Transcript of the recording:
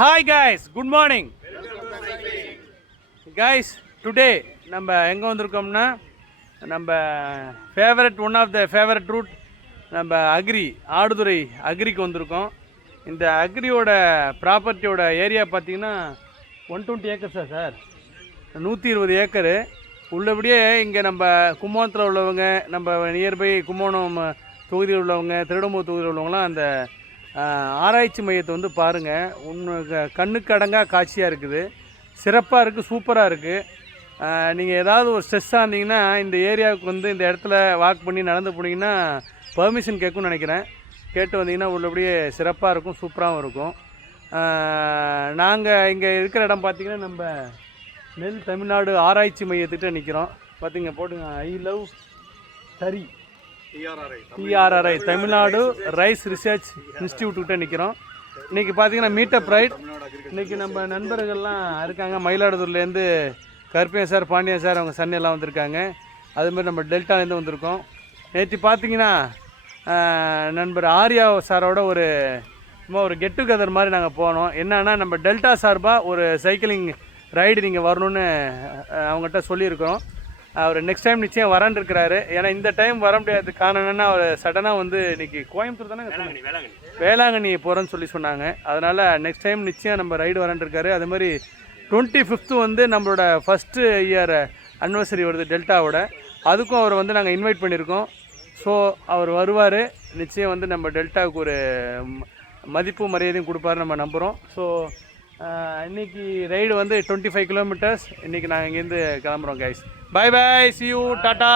Hi guys, good morning. Guys, today நம்ம எங்கே வந்திருக்கோம்னா நம்ம one of the favourite route நம்ம ஆடுதுறை அக்ரிக்கு வந்திருக்கோம். இந்த அக்ரியோட ப்ராப்பர்ட்டியோட ஏரியா பார்த்திங்கன்னா 120 ஏக்கர்ஸா சார், 120 ஏக்கரு. உள்ளபடியே இங்கே நம்ம கும்பகோணத்தில் உள்ளவங்க, நம்ம நியர்பை கும்பகோணம் தொகுதியில் உள்ளவங்க, திருடம்பூர் தொகுதியில் உள்ளவங்களாம் அந்த ஆராய்ச்சி மையத்தை வந்து பாருங்கள். கண்ணுக்கு அடங்காக காட்சியாக இருக்குது, சிறப்பாக இருக்குது, சூப்பராக இருக்குது. நீங்கள் ஏதாவது ஒரு ஸ்ட்ரெஸ்ஸாக இருந்தீங்கன்னா இந்த ஏரியாவுக்கு வந்து இந்த இடத்துல வாக் பண்ணி நடந்து போனீங்கன்னா பெர்மிஷன் கேட்கும்னு நினைக்கிறேன். கேட்டு வந்தீங்கன்னா உள்ளபடியே சிறப்பாக இருக்கும், சூப்பராகவும் இருக்கும். நாங்கள் இங்கே இருக்கிற இடம் பார்த்திங்கன்னா நம்ம நெல் தமிழ்நாடு ஆராய்ச்சி மையத்திட்ட நிற்கிறோம். பார்த்திங்க போட்டுங்க, ஐ லவ் சரி TRRI தமிழ்நாடு ரைஸ் ரிசர்ச் இன்ஸ்டியூட்கிட்ட நிற்கிறோம். இன்றைக்கி பார்த்தீங்கன்னா மீட்டப் ரைட். இன்றைக்கி நம்ம நண்பர்கள்லாம் இருக்காங்க. மயிலாடுதுறையிலேருந்து கருப்பையன் சார், பாண்டியன் சார், அவங்க சன் எல்லாம் வந்திருக்காங்க. அதுமாதிரி நம்ம டெல்டாலேருந்து வந்திருக்கோம். நேற்று பார்த்தீங்கன்னா நண்பர் ஆர்யா சாரோட சும்மா ஒரு கெட் டுகெதர் மாதிரி நாங்கள் போனோம். என்னன்னா நம்ம டெல்டா சார்பாக ஒரு சைக்கிளிங் ரைடு நீங்கள் வரணுன்னு அவங்ககிட்ட சொல்லியிருக்கிறோம். அவர் நெக்ஸ்ட் டைம் நிச்சயம் வரான்னு இருக்கிறாரு. ஏன்னா இந்த டைம் வர முடியாது. காரணம் என்னென்னா அவர் சடனாக வந்து இன்றைக்கி கோயம்புத்தூர் தானே, வேளாங்கண்ணி போகிறேன்னு சொல்லி சொன்னாங்க. அதனால் நெக்ஸ்ட் டைம் நிச்சயம் நம்ம ரைடு வரான்னு இருக்காரு. அது மாதிரி 25th வந்து நம்மளோட ஃபஸ்ட்டு இயர் அனிவர்சரி வருது டெல்டாவோட. அதுக்கும் அவர் வந்து நாங்கள் இன்வைட் பண்ணியிருக்கோம். ஸோ அவர் வருவார் நிச்சயம். வந்து நம்ம டெல்டாவுக்கு ஒரு மதிப்பு மரியாதையும் கொடுப்பாரு நம்ம நம்புகிறோம். ஸோ இன்றைக்கி ரைடு வந்து 25 கிலோமீட்டர்ஸ். இன்றைக்கி நாங்கள் இங்கேருந்து கிளம்புறோம் guys. Bye bye, see you, tata.